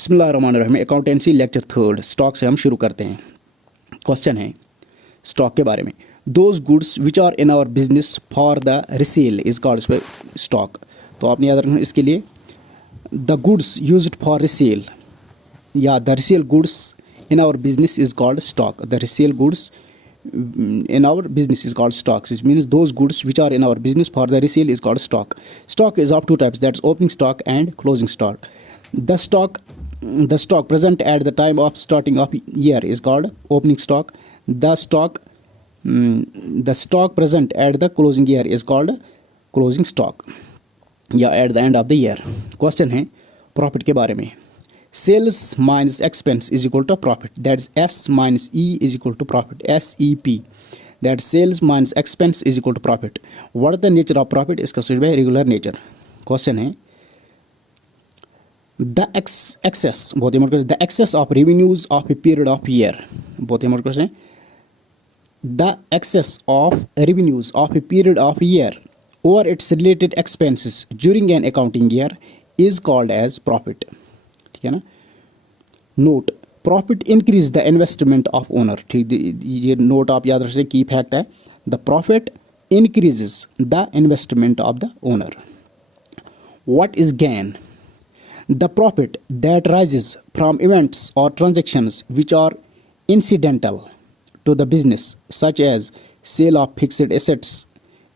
बिस्मिल्लाहिर्रहमानिर्रहीम। Accountancy lecture third stock से हम शुरू करते हैं। क्वेश्चन है स्टॉक के बारे में। Those goods which are in our business for the resale is called stock. तो आपने याद रखना इसके लिए the goods used for resale या the resale goods in our business is called stock. The resale goods in our business is called stocks. It means those goods which are in our business for the resale is called stock. Stock is of two types, that's opening stock and closing stock. The stock present at the time of starting of year is called opening stock. The stock present at the closing year is called closing stock या at the end of the year. Question है profit के बारे में। Sales minus expense is equal to profit. That's S minus E is equal to profit. SEP. That sales minus expense is equal to profit. What is the nature of profit? इसका सूचित है regular nature. Question है the excess बहुत ही important, the excess of revenues of a period of year बहुत ही important question है। The excess of revenues of a period of year or its related expenses during an accounting year is called as profit. ठीक है ना। Note profit increase the investment of owner. ठीक, ये note आप याद रखिए, की फैक्ट है। The profit increases the investment of the owner. What is gain? The profit that rises from events or transactions which are incidental to the business such as sale of fixed assets,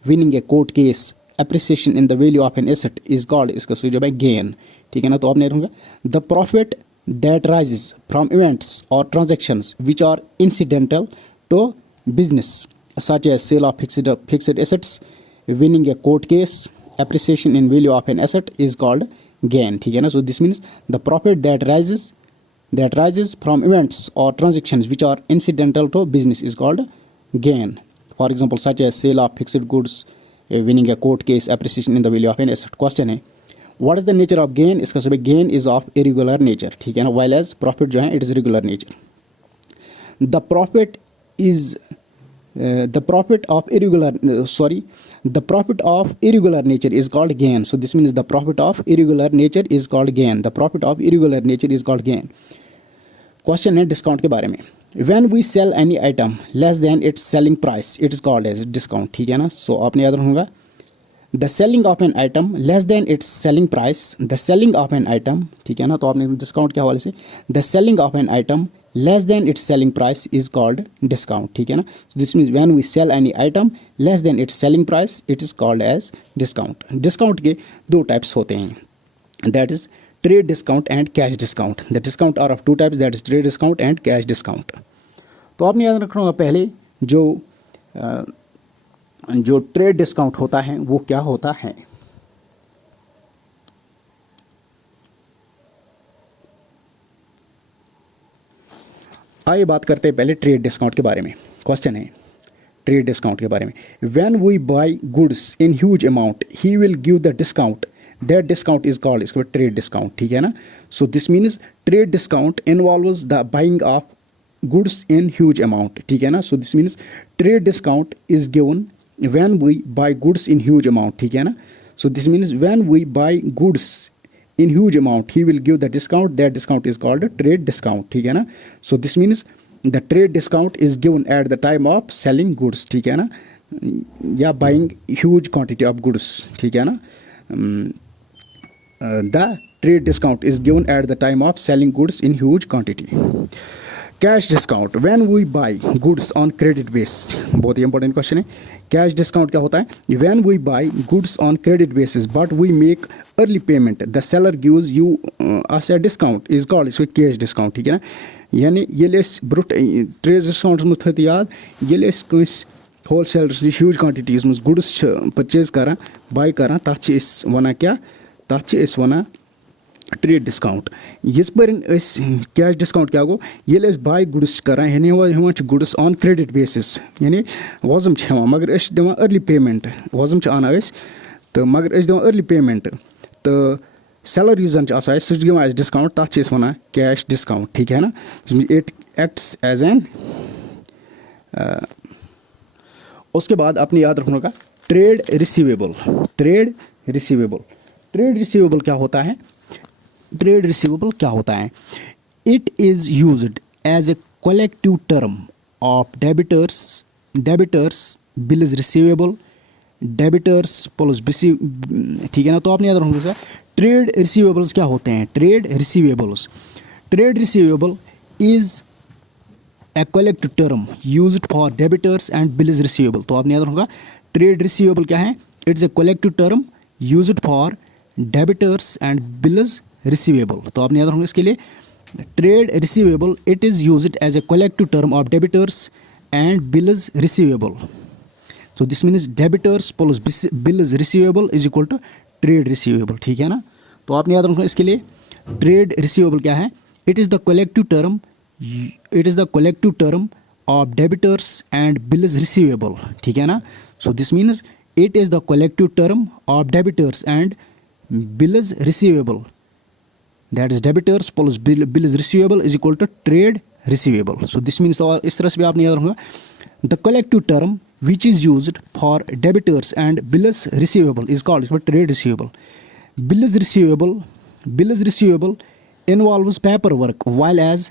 winning a court case, appreciation in the value of an asset is called, इसका सूचित है gain. ठीक है ना। तो आपने रखूंगा the profit that rises from events or transactions which are incidental to business such as sale of fixed assets, winning a court case, appreciation in value of an asset is called gain. ठीक है ना। So this means the profit that rises from events or transactions which are incidental to business is called gain. For example such as sale of fixed goods, winning a court case, appreciation in the value of an asset. Question है what is the nature of gain? इसका सब gain is of irregular nature. ठीक है ना। While as profit जो है it is regular nature. The profit of irregular nature is called gain. So this means the profit of irregular nature is called gain. The profit of irregular nature is called gain. Question है discount के बारे में। When we sell any item less than its selling price, it is called as discount. ठीक है ना। सो आपने याद रखूंगा the selling of an item less than its selling price, the selling of an item. ठीक है ना। तो आपने डिस्काउंट के हवाले से the selling of an item less than its selling price is called discount. ठीक है ना। This means when we sell any item less than its selling price it is called as discount. Discount के दो types होते हैं, that is trade discount and cash discount. The discount are of two types, that is trade discount and cash discount. तो आपने याद रखना होगा पहले जो ट्रेड डिस्काउंट होता है वो क्या होता है। आइए बात करते हैं पहले ट्रेड डिस्काउंट के बारे में। क्वेश्चन है ट्रेड डिस्काउंट के बारे में। When we buy goods in huge amount he will give the discount, that discount is called, इसको ट्रेड डिस्काउंट। ठीक है ना। So this means trade discount involves the buying of goods in huge amount. ठीक है ना। So this means trade discount is given when we buy goods in huge amount. ठीक है ना। so this means when we buy goods in huge amount he will give the discount, that discount is called trade discount. ठीक है ना। so this means the trade discount is given at the time of selling goods. ठीक है ना, या buying huge quantity of goods. ठीक है ना। the trade discount is given at the time of selling goods in huge quantity. Cash discount when we buy goods on credit base, बहुत ही important question है। कैश डिस्काउंट क्या होता है? When we buy goods on credit basis but we make early payment the seller gives you us a discount is called, इसको cash discount. ठीक है ना। यानी ये ब्रुट ट्रेड डिस्काउंट में थो याद, ये कंस होलसेलर्स नश ह्यूज क्वांटिटीज में गुड्स परचेज करान बाय करान, तथ वन क्या, तथ वन ट्रेड डिस्काउंट। यिस पर कैश डिस्काउंट क्या गो, ये बाय गुड्स करान यानी हेवान गुड्स ऑन क्रेडिट बेसिस, यानी वजम हेवान मगर दिवान अर्ली पेमेंट, वजम आना तो मगर दिवान अर्ली पेमेंट, तो सेलर युस जन सह दिवान डिस्काउंट, तथ वन कैश डिस्काउंट। ठीक है ना। इट एक्ट्स एज एन उसके बाद अपने याद रखने का ट्रेड रिसीवेबल। ट्रेड रिसीवेबल क्या होता है? ट्रेड रिसीवेबल क्या होता है? It is used as a collective term of debtors bill is receivable, debtors plus ठीक है ना। तो आपने याद रखना सर, ट्रेड रिसीवेबल्स क्या होते हैं? Trade receivable is a collective term used for debtors and bills receivable. तो आपने याद रखना, ट्रेड रिसीवेबल क्या है? It's a collective term used for debtors and bills receivable. तो आपने याद रखना इसके लिए, trade receivable it is used as a collective term of debtors and bills receivable. So this means debtors plus bills receivable is equal to trade receivable, ठीक है ना। तो आपने याद रखना इसके लिए, ट्रेड रिसीवेबल क्या है? It is the collective term of debtors and bills receivable, ठीक है ना। So this means it is the collective term of debtors and bills receivable, that is debtors plus bills receivable is equal to trade receivable. So this means, और इस तरह से भी आपने याद रखना, the collective term which is used for debitors and bills receivable is called trade receivable. Bills receivable involves paperwork, while as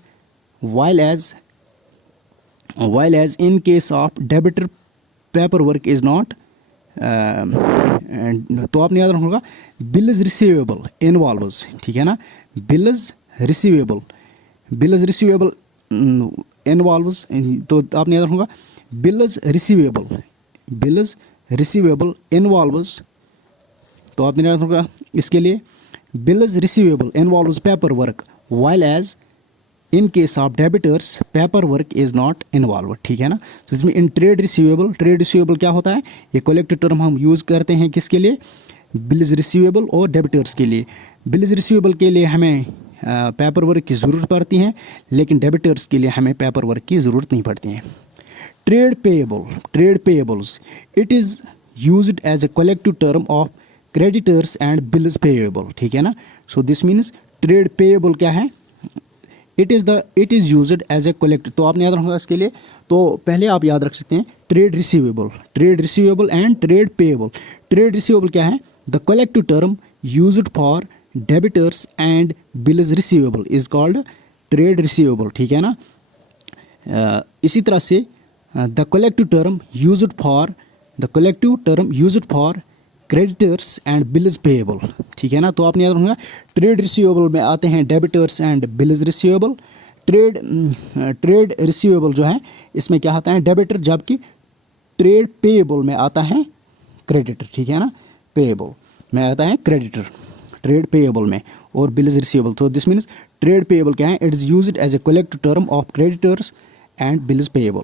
in case of debtor paperwork is not तो आपने याद रखना होगा, बिल्स रिसीवेबल इन्वॉल्व्स, ठीक है ना। Bills receivable involves, तो आपने याद रखना, बिल्स रिसीवेबल इन्वॉल्व्स, तो आपने याद रखना इसके लिए, bills receivable involves paper work, while as in case of debtors paper work is not involve, ठीक है ना। तो इसमें इन ट्रेड रिसीवेबल क्या होता है? ये कलेक्टिव टर्म हम यूज़ करते हैं किसके लिए? बिल्स रिसीवेबल और डेबिटर्स के लिए। बिल्स रिसीवेबल के लिए हमें पेपर वर्क की ज़रूरत पड़ती है, लेकिन डेबिटर्स के लिए हमें पेपर वर्क की ज़रूरत नहीं पड़ती है। Trade payables it is used as a collective term of creditors and bills payable, ठीक है ना। So this means trade payable क्या है? It is used as a collective, तो आपने याद रखना इसके लिए, तो पहले आप याद रख सकते हैं trade receivable and trade payable. Trade receivable क्या है? The collective term used for debtors and bills receivable is called trade receivable, ठीक है ना। इसी तरह से the collective term used for creditors and bills payable, ठीक है ना। तो आपने याद रखना, ट्रेड रिसीवेबल में आते हैं debtors and bills receivable. Trade receivable जो है इसमें क्या आता है? डेबिटर, जबकि ट्रेड पेएबल में आता है क्रेडिटर, ठीक है ना। पेएबल में आता है क्रेडिटर, ट्रेड पेएबल में, और बिल्स रिसीवेबल। तो दिस मीन्स ट्रेड पेएबल क्या है? It is used as a collective term of creditors and bills payable.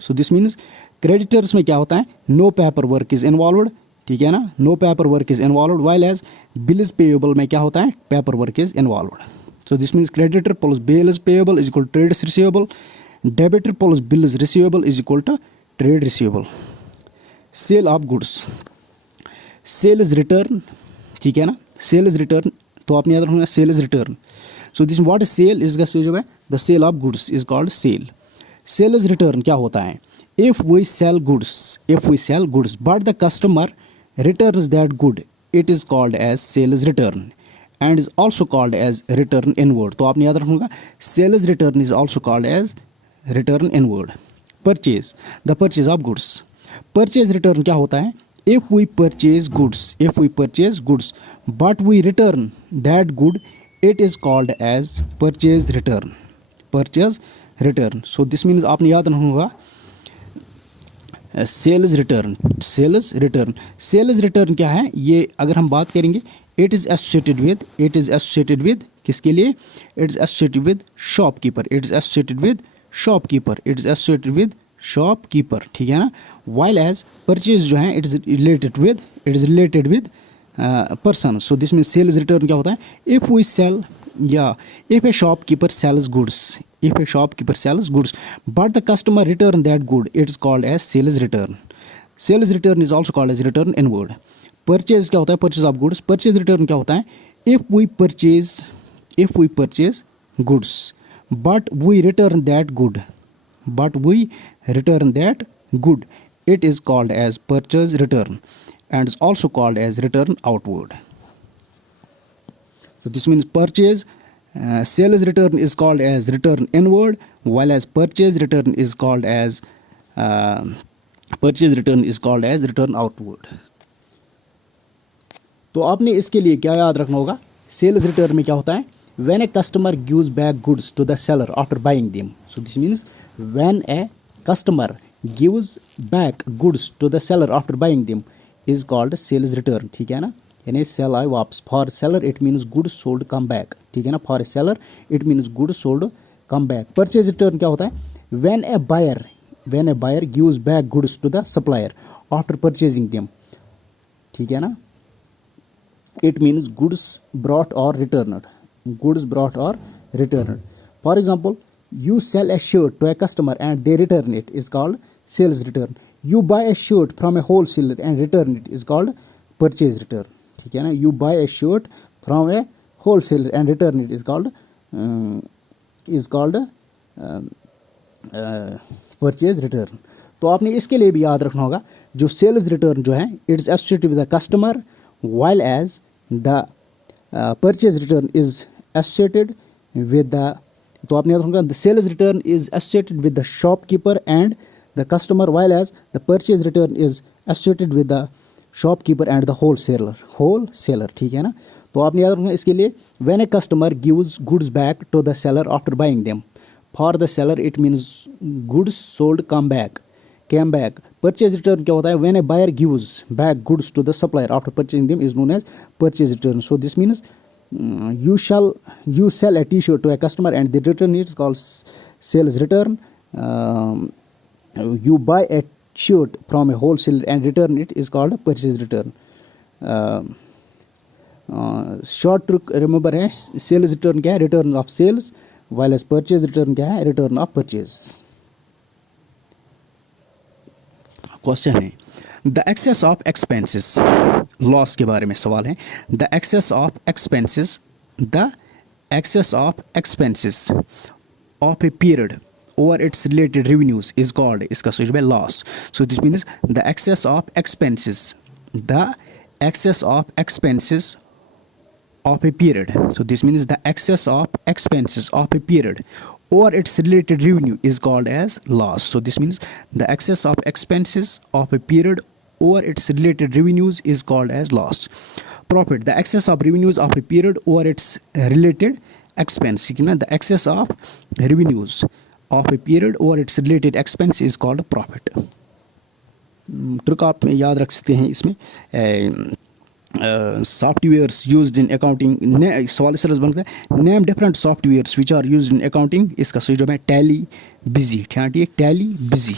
So this means creditors में क्या होता है? No paper work is involved, ठीक है ना, no paper work is involved, while as bills payable में क्या होता है? Paper work is involved. So this means creditor plus bills payable is equal to trade receivable, debtor plus bills receivable is equal to trade receivable. Sale of goods, sale is return, ठीक है ना, cell is return. तो आपने याद रखना sale is return. So this what is sale? इसका से जो है the sale of goods is called sale. Sale is return क्या होता है? If we sell goods but the customer returns that good, it is called as sales return and is also called as return inward। तो आपने याद रखूंगा, sales return is also called as return inward। Purchase, the purchase of goods, purchase return क्या होता है? if we purchase goods but we return that good, it is called as purchase return। so this means आपने याद रखूंगा sales return क्या है? ये अगर हम बात करेंगे, इट इज़ एसोसिएटेड विद किसके लिए? It is associated with shopkeeper, it is associated with shopkeeper, ठीक है ना। वाइल एज परचेज जो है it is related with person. So this means sales return क्या होता है? If we sell if a shopkeeper sells goods but the customer return that good, it's called as sales return is also called as return inward। purchase क्या होता है? purchase of goods। purchase return क्या होता है? if we purchase goods but we return that good, it is called as purchase return and is also called as return outward। So this means purchase sales return is called as return inward, while as purchase return is called as return outward. तो आपने इसके लिए क्या याद रखना होगा, sales return में क्या होता है, when a customer gives back goods to the seller after buying them. So this means when a customer gives back goods to the seller after buying them is called sales return. ठीक है ना, यानी sale आए वापस. For seller it means goods sold come back. ठीक है ना, for a seller it means goods sold come back. Purchase return क्या होता है, when a buyer gives back goods to the supplier after purchasing them. ठीक है ना, it means goods brought और returned. For example, you sell a shirt to a customer and they return it is called sales return. You buy a shirt from a wholesaler and return it is called purchase return. ठीक है ना, you buy a shirt from a wholesaler and return it is called purchase return. तो आपने इसके लिए भी याद रखना होगा, जो सेल्स रिटर्न जो है it is associated with the customer, while as the purchase return is associated with the, तो आपने याद रखना, the sales return is associated with the shopkeeper and the customer, while as the purchase return is associated with the shopkeeper and the wholesaler. ठीक है ना, तो आपने याद रखना इसके लिए, when a customer gives goods back to the seller after buying them, for the seller it means goods sold came back. Purchase return क्या होता है, when a buyer gives back goods to the supplier after purchasing them is known as purchase return. So this means you sell a t-shirt to a customer and they return it is called sales return. You buy a shirt from a wholesaler and return it is called purchase return. Short trick remember है, sales return क्या है, return of sales, while as purchase return क्या है, return of purchase. Question है, the excess of expenses, loss के बारे में सवाल है. The excess of expenses of a period over its related revenues is called, इसका सोच में loss. So this means the excess of expenses of a period. So this means the excess of expenses of a period or its related revenue is called as loss. So this means the excess of expenses of a period or its related revenues is called as loss. Profit, the excess of revenues of a period or its related expense. The excess of revenues of a period or its related expense is called profit. Trick आप याद रख सकते हैं इसमें. Softwares used in accounting, सवाल इस तरह बनता है, name different softwares which are used in accounting. इसका सही जवाब है टैली बिजी. ठीक, टैली बिजी.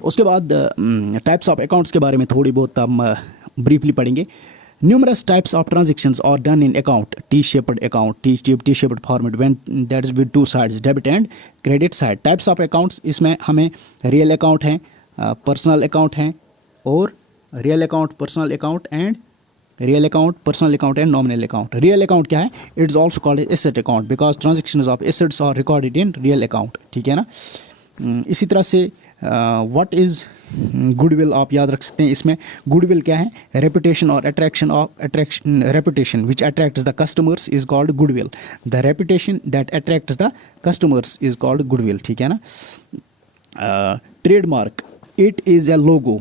उसके बाद टाइप्स ऑफ अकाउंट्स के बारे में थोड़ी बहुत हम ब्रीफली पढ़ेंगे. Numerous types of transactions are done in account. T shaped account, T shaped format when that is with two sides, debit and credit side. Types of accounts, इसमें हमें real account हैं, पर्सनल अकाउंट हैं, और real account, personal account and nominal account. Real account क्या है, it is also called asset account because transactions of assets are recorded in real account. ठीक है ना. इसी तरह से व्हाट इज गुडविल आप याद रख सकते हैं. इसमें गुडविल क्या है, रेपुटेशन और reputation which attracts the customers is called goodwill. The reputation that attracts the customers is called goodwill. ठीक है ना. Trademark, it is a logo,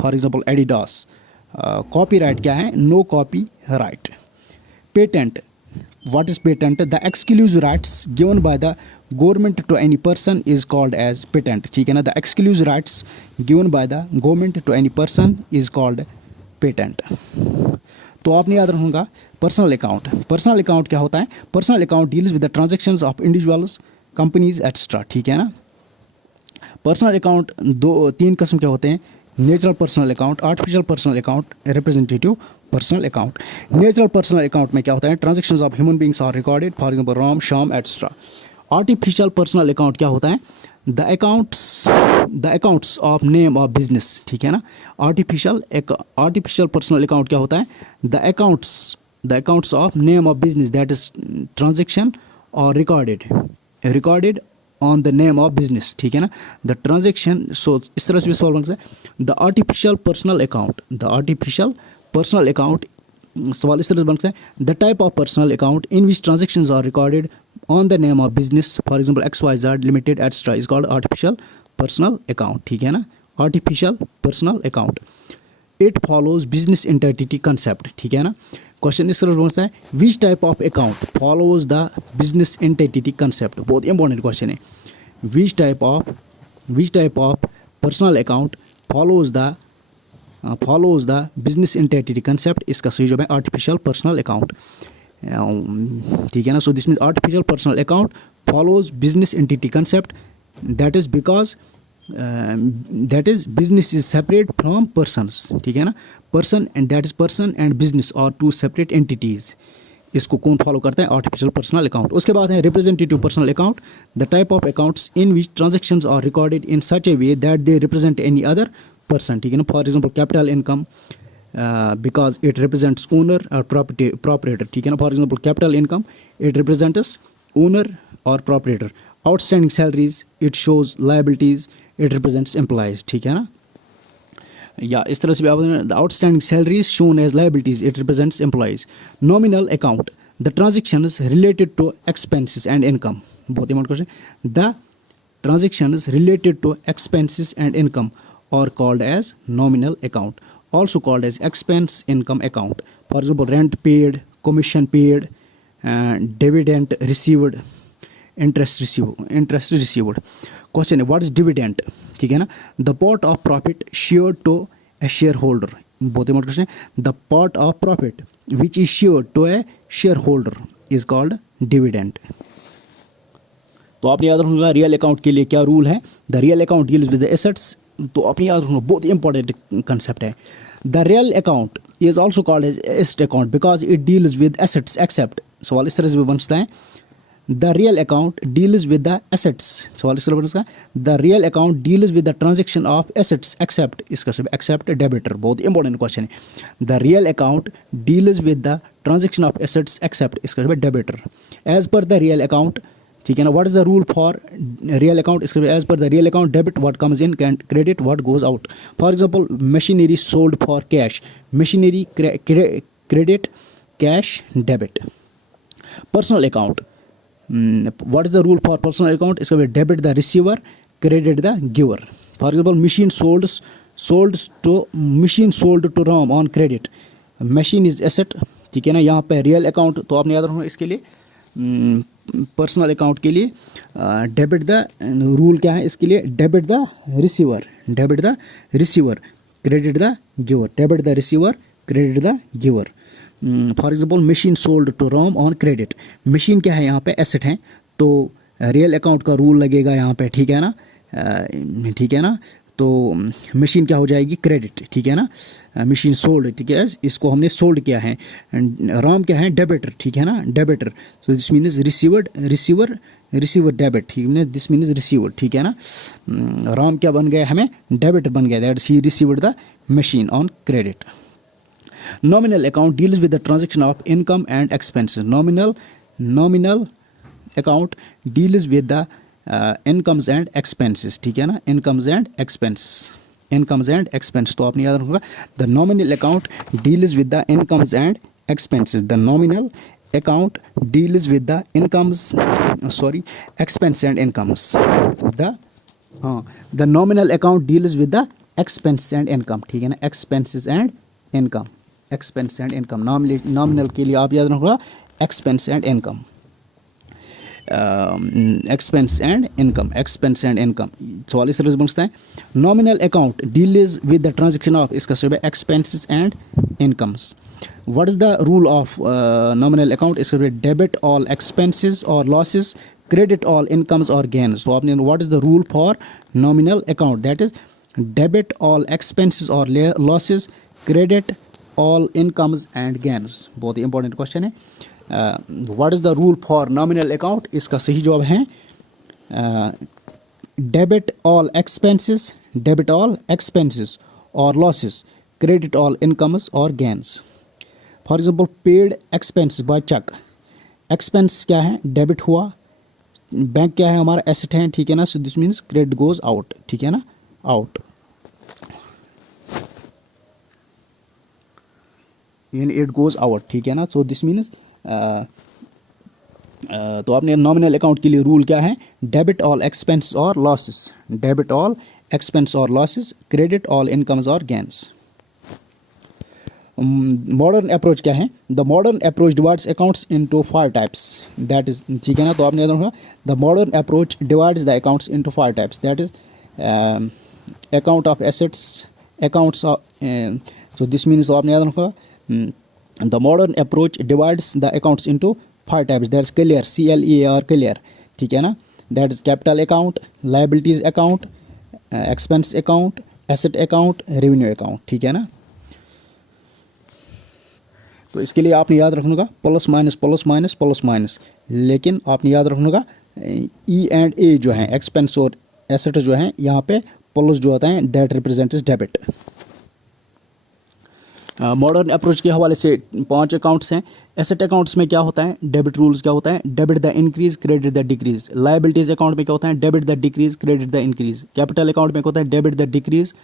for example Adidas. Copyright क्या है, no copy right. Patent, what is patent, the exclusive rights given by the government to any person is called as patent. ठीक है ना. The exclusive rights given by the government to any person is called patent. तो आपने याद रखूंगा personal account. Personal account क्या होता है, personal account deals with the transactions of individuals, companies extra. ठीक है ना. पर्सनल अकाउंट तीन किस्म के होते हैं, natural personal account, artificial personal account, representative personal account. Natural personal account में क्या होता है, transactions of human beings are recorded, for example Ram, Shyam extra. Artificial personal account क्या होता है, the accounts of name of business. ठीक है ना. आर्टिफिशियल पर्सनल अकाउंट क्या होता है, the accounts of name of business that is transaction are recorded on the name of business. ठीक है ना. द ट्रांजेक्शन, सो इस तरह से भी सॉल्व करते हैं. द आर्टिफिशियल पर्सनल अकाउंट सवाल इस तरह से बनता है, the type of personal account in which transactions are recorded on the name of business for example XYZ limited etcetera is called artificial personal account, ठीक है ना, artificial personal account. It follows business entity concept, ठीक है ना। Question इस तरह से बनता है, which type of account follows the business entity concept, बहुत इंपॉर्टेंट क्वेश्चन है। Which type of personal account follows the business entity concept, इसका सही जवाब है आर्टिफिशियल पर्सनल अकाउंट, ठीक है ना। So this means artificial personal account follows business entity concept, that is because business is separate from persons, ठीक है ना। person and business are two separate entities, इसको कौन फॉलो करता है, आर्टिफिशियल पर्सनल अकाउंट। उसके बाद है representative personal account, the type of accounts in which transactions are recorded in such a way that they represent any other person, ठीक है ना। For example capital income because it represents owner or proprietor, ठीक है ना। For example capital income it represents owner or proprietor. Outstanding salaries it shows liabilities it represents employees, ठीक है ना। या इस तरह से भी आप the outstanding salaries shown as liabilities it represents employees. Nominal account the transactions related to expenses and income, बहुत important question. The transactions related to expenses and income are called as nominal account, also called as expense income account. For example, rent paid, commission paid, dividend received, interest received. Question है, what is dividend, ठीक है ना। The part of profit shared to a shareholder, बहुत important question है। The part of profit which is shared to a shareholder is called dividend. तो आपने याद रखना रियल अकाउंट के लिए क्या रूल है, the real account deals with the assets, तो आपने याद रखना बहुत इंपॉर्टेंट कंसेप्ट है। The real account is also called as asset account because it deals with assets except, सवाल इस तरह से भी बनता है, the real account deals with the assets, सवाल इस तरह बनता है, the real account deals with the transaction of assets except, इसका सब एक्सेप्ट डेबिटर, बहुत इंपॉर्टेंट क्वेश्चन है। The real account deals with the transaction of assets except, इसका सब debtor as per the real account, ठीक है ना। What is the rule for real account, इसके as per the real account debit what comes in, credit what goes out. For example machinery sold for cash, machinery credit, cash debit. Personal account, what is the rule for personal account, इसका debit the receiver, credit the giver. For example machine sold to Ram on credit, machine is asset, ठीक है ना। यहाँ पे real account तो आपने याद रखना इसके लिए, पर्सनल अकाउंट के लिए डेबिट द रूल क्या है इसके लिए, debit the receiver, credit the giver, debit the receiver, credit the giver. For example machine sold to Rome on credit, machine क्या है यहाँ पे एसेट है, तो रियल अकाउंट का रूल लगेगा यहाँ पे, ठीक है ना, तो मशीन क्या हो जाएगी, क्रेडिट, ठीक है ना। मशीन सोल्ड, ठीक है, इसको हमने सोल्ड किया है, राम क्या है, डेबिटर, ठीक है ना, debtor, so this means receiver debit, ठीक है, दिस मीन्स रिसीवर, ठीक है ना। राम क्या बन गया, हमें डेबिटर बन गया, that he received the machine on credit. Nominal account deals with the transaction of income and expenses, nominal account deals with the incomes and expenses, ठीक है ना, इनकम्स एंड एक्सपेंस, तो आपने याद रखोगा the nominal account deals with the incomes and expenses, the nominal account deals with the expense and incomes, the nominal account deals with the expense and income, ठीक है ना, एक्सपेंसेस एंड इनकम, नॉमिनल के लिए आप याद रखोगा expense and income, expense and income. सवाल इस तरह से पूछता है, nominal account deals with the transaction of, इसका सब है expenses and incomes. What is the rule of nominal account, इसका डेबिट ऑल एक्सपेंसेस और लॉसेस, क्रेडिट ऑल इनकम्स और गेन्स। तो आपने what is the rule for nominal account, that is debit all expenses और losses, credit all incomes and gains, बहुत ही important question है। What is the rule for nominal account, इसका सही जवाब है डेबिट ऑल एक्सपेंसेस और लॉसेस, क्रेडिट ऑल इनकम्स और gains. For example paid expenses by cheque, expense क्या है, डेबिट हुआ, बैंक क्या है हमारा एसेट है, ठीक है ना, so this means credit goes out, ठीक है ना, out. When it goes out, ठीक है ना। सो दिस मीन्स तो आपने नॉमिनल अकाउंट के लिए रूल क्या है, डेबिट ऑल एक्सपेंस और लॉसेस, डेबिट ऑल एक्सपेंस और लॉसेस, क्रेडिट ऑल इनकम्स और गेन्स। मॉडर्न अप्रोच क्या है, the modern approach divides accounts into 5 types, that is, ठीक है ना। तो आपने याद रखना the modern approach divides the accounts into 5 types, that is account of assets, accounts of, so this means, तो आपने याद रखा the modern approach divides the accounts into 5 types, that is clear, CLEAR clear, ठीक है ना। That is capital account, liabilities account, expense account, asset account, revenue account, ठीक है ना। तो इसके लिए आपने याद रखने का plus minus plus minus plus minus, लेकिन आपने याद रखने का E&A जो है एक्सपेंस और एसेट जो है, यहाँ पे प्लस जो होता है that represents debit. Modern approach के हवाले से 5 अकाउंट्स हैं। एसेट अकाउंट्स में क्या होता है, डेबिट रूल्स क्या होता है, debit the increase credit the decrease. Liabilities account में क्या होता है, debit the decrease credit the increase. Capital account में क्या होता है, debit the decrease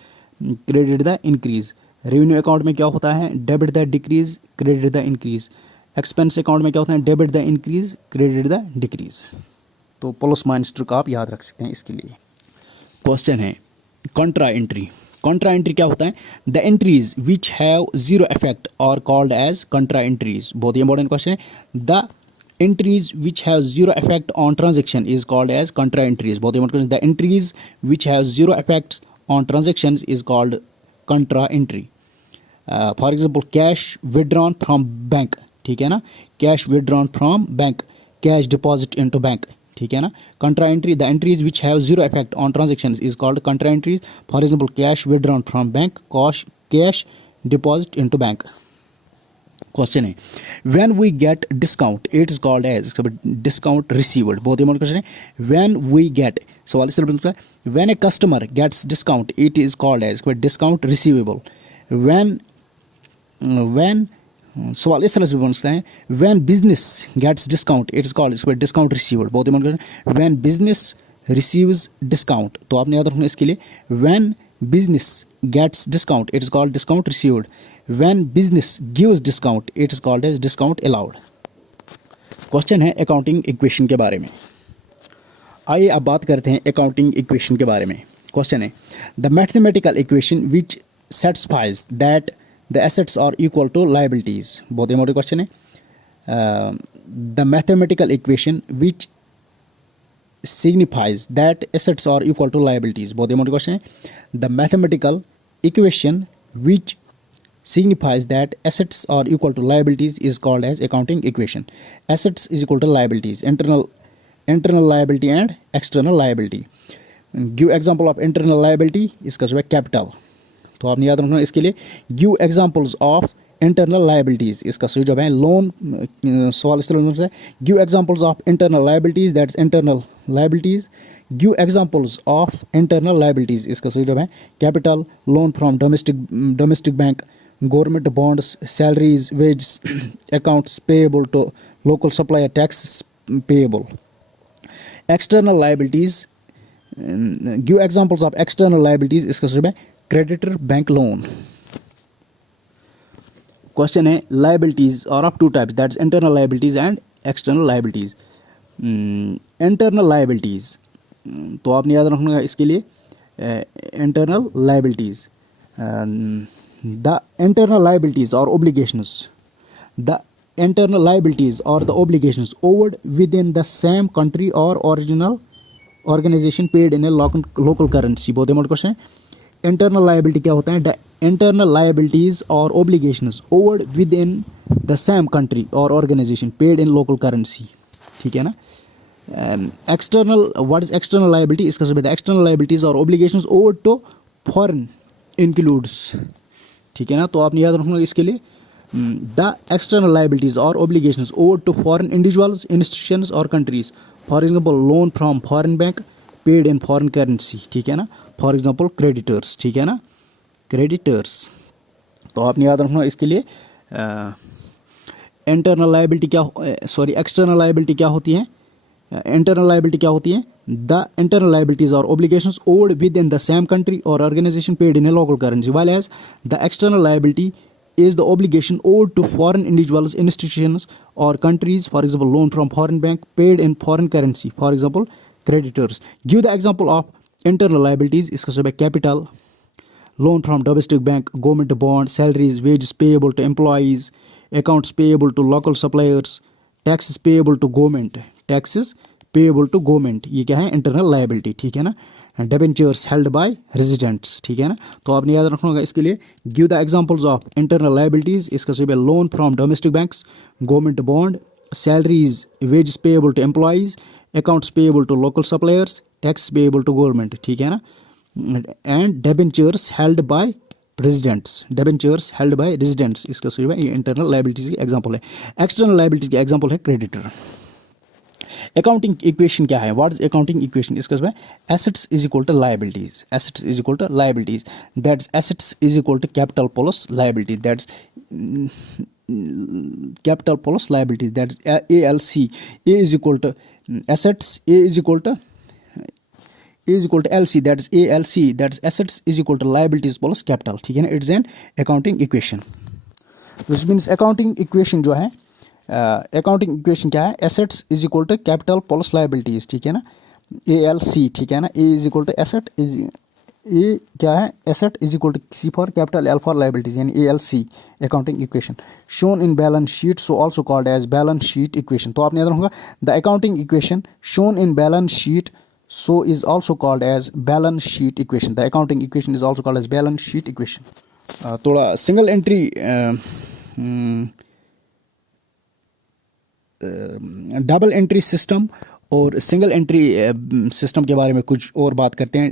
credit the increase. Revenue account में क्या होता है, debit the decrease credit the increase. Expense account में क्या होता है, debit the increase credit the decrease. तो प्लस माइनस ट्रिक आप याद रख सकते हैं इसके लिए। क्वेश्चन है कॉन्ट्रा एंट्री। कॉन्ट्रा एंट्री क्या होता है, the entries which have zero effect और कॉल्ड एज कॉन्ट्रा एंट्रीज। बहुत ही इंपॉर्टेंट क्वेश्चन है। The entries which have zero effect on transaction is called as contra entries. बहुत ही important, the entries which have zero effect on transaction is called contra entry. For example cash withdrawn from bank, ठीक है ना, cash withdrawn from bank, cash deposit into bank, ठीक है ना। Contra entry, the entries which have zero effect on transaction is called contra entries. For example cash withdrawn from bank, cash deposit into bank. Question है when we get discount it is called as discount received. बहुत important question है। When we get, सवाल इस तरह है, when a customer gets discount it is called as discount receivable. When सवाल इस तरह से बनता है, when business gets discount it is called discount received. बहुत important question, when business receives discount, तो आपने याद रखना इसके लिए, when business gets discount it is called discount received. When business gives discount it is called as discount allowed. Question है accounting equation के बारे में। आइए अब बात करते हैं अकाउंटिंग इक्वेशन के बारे में। क्वेश्चन है the mathematical equation which satisfies that the assets are equal to liabilities. बहुत इंपॉर्टेंट क्वेश्चन है। The mathematical equation which signifies that assets are equal to liabilities। बहुत इंपॉर्टेंट क्वेश्चन है। The mathematical equation which signifies that assets are equal to liabilities is called as accounting equation. Assets is equal to liabilities, internal liability and external liability. Give example of internal liability, इसका जो है capital, तो आपने याद रखना इसके लिए। Give examples of internal liabilities, इसका सही जवाब है लोन। सवाल इस तरह से, give examples of internal liabilities, that's internal liabilities. Give examples of internal liabilities, इसका सही जवाब है capital, loan from domestic bank, government bonds, salaries, wages, accounts payable to local supplier, tax payable. External liabilities, give examples of external liabilities, इसका सही जवाब है creditor bank loan. Question है liabilities are of two types, that's internal liabilities and external liabilities. Internal liabilities, तो आपने याद रखना इसके लिए internal liabilities, the internal liabilities और ओब्लिगेशंस, द इंटरनल लाइबिलिटीज और the obligations owed within the same country और original organisation paid in a local currency. बहुत इंपॉर्टेंट क्वेश्चन है। इंटरनल लाइबिलिटी क्या होता है, द इंटरनल लाइबिलिटीज और obligations owed within the same country और organisation paid in local currency, ठीक है ना। External, what is external liability, इसका सब एक्सटर्नल लाइबिलिटीज और ओब्लिगेशंस ओवर्ड टू फॉरेन इंक्लूड्स, ठीक है ना। तो आपने याद रखना इसके लिए द एक्सटर्नल लाइबिलिटीज और obligations ओवर्ड to foreign individuals, institutions और countries. For example loan from foreign bank paid in foreign currency, ठीक है ना। फॉर एग्जाम्पल क्रेडिटर्स, ठीक है ना, क्रेडिटर्स। तो आपने याद रखना इसके लिए इंटरनल लाइबिलिटी क्या, सॉरी एक्सटर्नल लाइबिलिटी क्या होती है, इंटरनल लाइबिलिटी क्या होती है, द इंटरनल लाइबिलिटीज और obligations owed within the same country और organisation paid in a local currency, while as the external liability is the obligation owed to foreign individuals, institutions or countries, for example loan from foreign bank paid in foreign currency, for example creditors. Give the example of internal liabilities. इसका सब है capital, loan from domestic bank, government bond, salaries, wages payable to employees, accounts payable to local suppliers, taxes payable to government, taxes payable to government, ये क्या है internal liability, ठीक है ना. debentures held by residents, ठीक है ना. तो आपने याद रखना होगा इसके लिए. give the examples of internal liabilities. इसका सब है loan from domestic banks, government bond, salaries, wages payable to employees, accounts payable to local suppliers, taxes payable to government, ठीक है ना. and debentures held by residents, debentures held by residents, इसका सही है. ये internal liabilities की example है. external liabilities की example है creditor. अकाउंटिंग इक्वेशन क्या है? What is accounting equation? इसका है assets is equal to liabilities, assets is equal to liabilities, that's assets is equal to capital plus liabilities, that's capital plus liabilities, that's ALC. A is equal to assets, A is equal to LC, that's ALC, that's assets is equal to liabilities plus capital, ठीक है ना. It's an accounting equation. Which means accounting equation जो है, accounting equation क्या है? Assets is equal to capital plus liabilities, ठीक है ना. ALC, ठीक है ना. A is equal to asset, A क्या है? Asset is equal to C for capital, L for liabilities, यानी ALC accounting equation. Shown in balance sheet, so also called as balance sheet equation. तो आपने याद रखूंगा the accounting equation shown in balance sheet so is also called as balance sheet equation. The accounting equation is also called as balance sheet equation. थोड़ा single entry double entry system और single entry system के बारे में कुछ और बात करते हैं.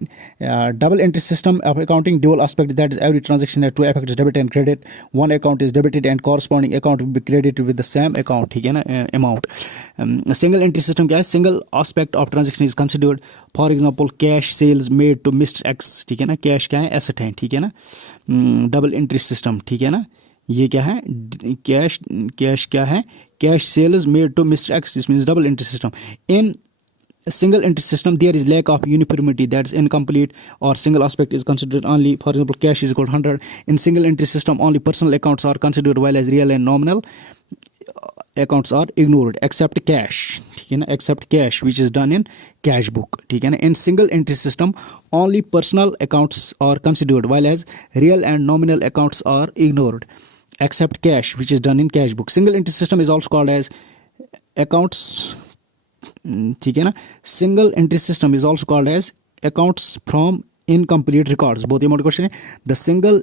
Double entry system of accounting dual aspect, that is every transaction has two effects, debit and credit. One account is debited and corresponding account will be credited with the same account, ठीक है ना, amount. Single entry system क्या है? Single aspect of transaction is considered. For example cash sales made to mister x, ठीक है ना. Cash क्या है? एसेट है, ठीक है ना. डबल एंट्री सिस्टम, ठीक है ना. ये क्या है? कैश, कैश क्या है? Cash sales made to mister X, this means double entry system. In single entry system there is lack of uniformity, that's incomplete or single aspect is considered only. For example cash is equal to 100. In single entry system only personal accounts are considered while as real and nominal accounts are ignored except cash, ठीक है ना. except cash which is done in cash book, ठीक है ना. in single entry system only personal accounts are considered while as real and nominal accounts are ignored except cash which is done in cash book. Single entry system is also called as accounts, ठीक है ना. Single entry system is also called as accounts from incomplete records. बहुत important question है. The single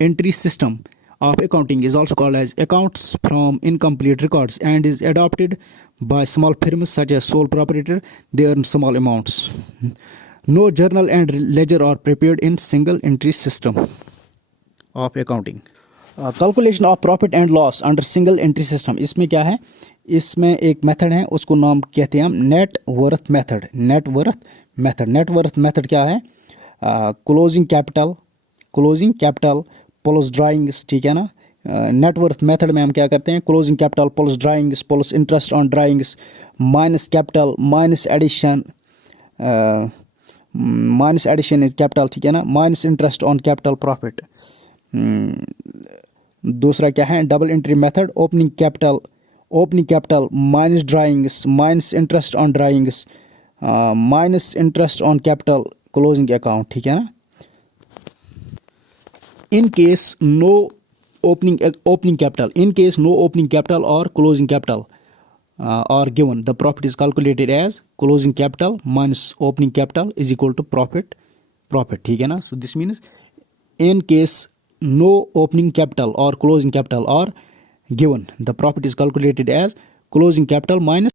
entry system of accounting is also called as accounts from incomplete records and is adopted by small firms such as sole proprietor. They earn small amounts. No journal and ledger are prepared in single entry system of accounting. Calculation of profit and loss under single entry system. इसमें क्या है? इसमें एक method है, उसको नाम कहते हैं हम net worth method. Net worth method. Net worth method क्या है? क्लोजिंग कैपिटल प्लस ड्राइंग्स, ठीक है ना. नेट वर्थ मेथड में हम क्या करते हैं? Closing capital plus drawings plus interest on drawings minus capital minus addition, minus addition is capital, ठीक है ना. Minus interest on capital profit. दूसरा क्या है? Double entry method. Opening capital minus drawings minus interest on drawings minus interest on capital closing account, ठीक है ना. In case no opening capital, in case no opening capital or closing capital are given, the profit is calculated as closing capital minus opening capital is equal to profit, ठीक है ना. So this means in case no opening capital or closing capital are given, the profit is calculated as closing capital minus